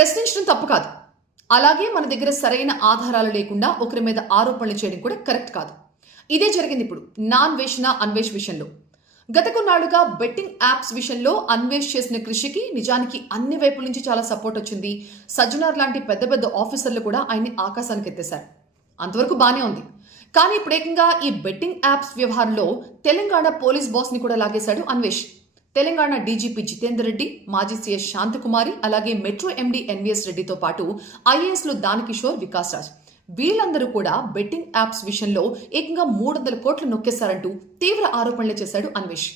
ప్రశ్నించడం తప్పు కాదు. అలాగే మన దగ్గర సరైన ఆధారాలు లేకుండా ఒకరి మీద ఆరోపణలు చేయడం కూడా కరెక్ట్ కాదు. ఇదే జరిగింది ఇప్పుడు నాన్వేషణ అన్వేష్ విషయంలో. గత కొన్నాళ్లుగా బెట్టింగ్ యాప్స్ విషయంలో అన్వేష్ చేసిన కృషికి నిజానికి అన్ని వైపుల నుంచి చాలా సపోర్ట్ వచ్చింది. సజ్జనార్ లాంటి పెద్ద పెద్ద ఆఫీసర్లు కూడా ఆయన్ని ఆకాశానికి ఎత్తేశారు. అంతవరకు బానే ఉంది. కానీ ఇప్పుడు ఏకంగా ఈ బెట్టింగ్ యాప్స్ వ్యవహారంలో తెలంగాణ పోలీస్ బాస్ ని కూడా లాగేశాడు అన్వేష్. తెలంగాణ డీజీపీ జితేందర్ రెడ్డి, మాజీ సీఎస్ శాంతకుమారి, అలాగే మెట్రో ఎండీ ఎన్వీఎస్ రెడ్డితో పాటు ఐఏఎస్లు దానకిషోర్, వికాస్ రాజ్ వీళ్ళందరూ కూడా బెట్టింగ్ యాప్స్ విషయంలో ఏకంగా 300 కోట్లు నొక్కేశారంటూ తీవ్ర ఆరోపణలు చేశాడు అన్వేష్.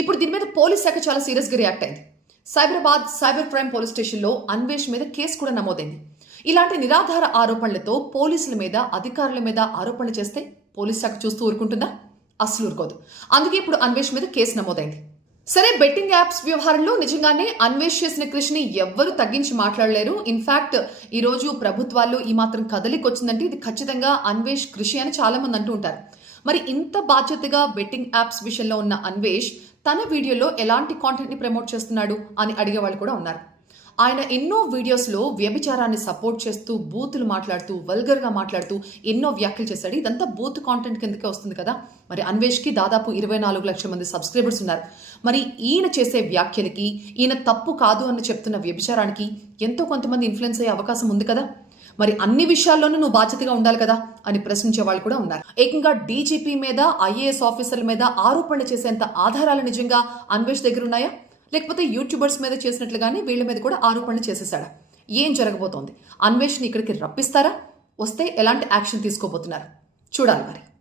ఇప్పుడు దీని మీద పోలీస్ శాఖ చాలా సీరియస్ గా రియాక్ట్ అయింది. సైబరాబాద్ సైబర్ క్రైమ్ పోలీస్ స్టేషన్లో అన్వేష్ మీద కేసు కూడా నమోదైంది. ఇలాంటి నిరాధార ఆరోపణలతో పోలీసుల మీద, అధికారుల మీద ఆరోపణలు చేస్తే పోలీస్ శాఖ చూస్తూ ఊరుకుంటుందా? అస్సలు ఊరుకోదు. అందుకే ఇప్పుడు అన్వేష్ మీద కేసు నమోదైంది. సరే, బెట్టింగ్ యాప్స్ వ్యవహారంలో నిజంగానే అన్వేష్ చేసిన కృషిని ఎవ్వరూ తగ్గించి మాట్లాడలేరు. ఇన్ఫాక్ట్ ఈ రోజు ప్రభుత్వాల్లో ఈ మాత్రం కదలికి వచ్చిందంటే ఇది ఖచ్చితంగా అన్వేష్ కృషి అని చాలా మంది అంటూ ఉంటారు. మరి ఇంత బాధ్యతగా బెట్టింగ్ యాప్స్ విషయంలో ఉన్న అన్వేష్ తన వీడియోలో ఎలాంటి కాంటెంట్ ని ప్రమోట్ చేస్తున్నాడు అని అడిగే వాళ్ళు కూడా ఉన్నారు. ఆయన ఎన్నో వీడియోస్లో వ్యభిచారాన్ని సపోర్ట్ చేస్తూ, బూతులు మాట్లాడుతూ, వల్గర్గా మాట్లాడుతూ ఎన్నో వ్యాఖ్యలు చేశాడు. ఇదంతా బూత్ కాంటెంట్ కిందకే వస్తుంది కదా. మరి అన్వేష్కి దాదాపు 24 లక్షల మంది సబ్స్క్రైబర్స్ ఉన్నారు. మరి ఈయన చేసే వ్యాఖ్యలకి, ఈయన తప్పు కాదు అని చెప్తున్న వ్యభిచారానికి ఎంతో కొంతమంది ఇన్ఫ్లుయెన్స్ అయ్యే అవకాశం ఉంది కదా. మరి అన్ని విషయాల్లోనూ నువ్వు బాధ్యతగా ఉండాలి కదా అని ప్రశ్నించే వాళ్ళు కూడా ఉన్నారు. ఏకంగా డీజీపీ మీద, ఐఏఎస్ ఆఫీసర్ల మీద ఆరోపణలు చేసేంత ఆధారాలు నిజంగా అన్వేష్ దగ్గర ఉన్నాయా? లేకపోతే యూట్యూబర్స్ మీద చేసినట్లుగానే వీళ్ళ మీద కూడా ఆరోపణలు చేసేసాడా? ఏం జరగబోతోంది? అన్వేష్ని ఇక్కడికి రప్పిస్తారా? వస్తే ఎలాంటి యాక్షన్ తీసుకోబోతున్నారు? చూడాలి మరి.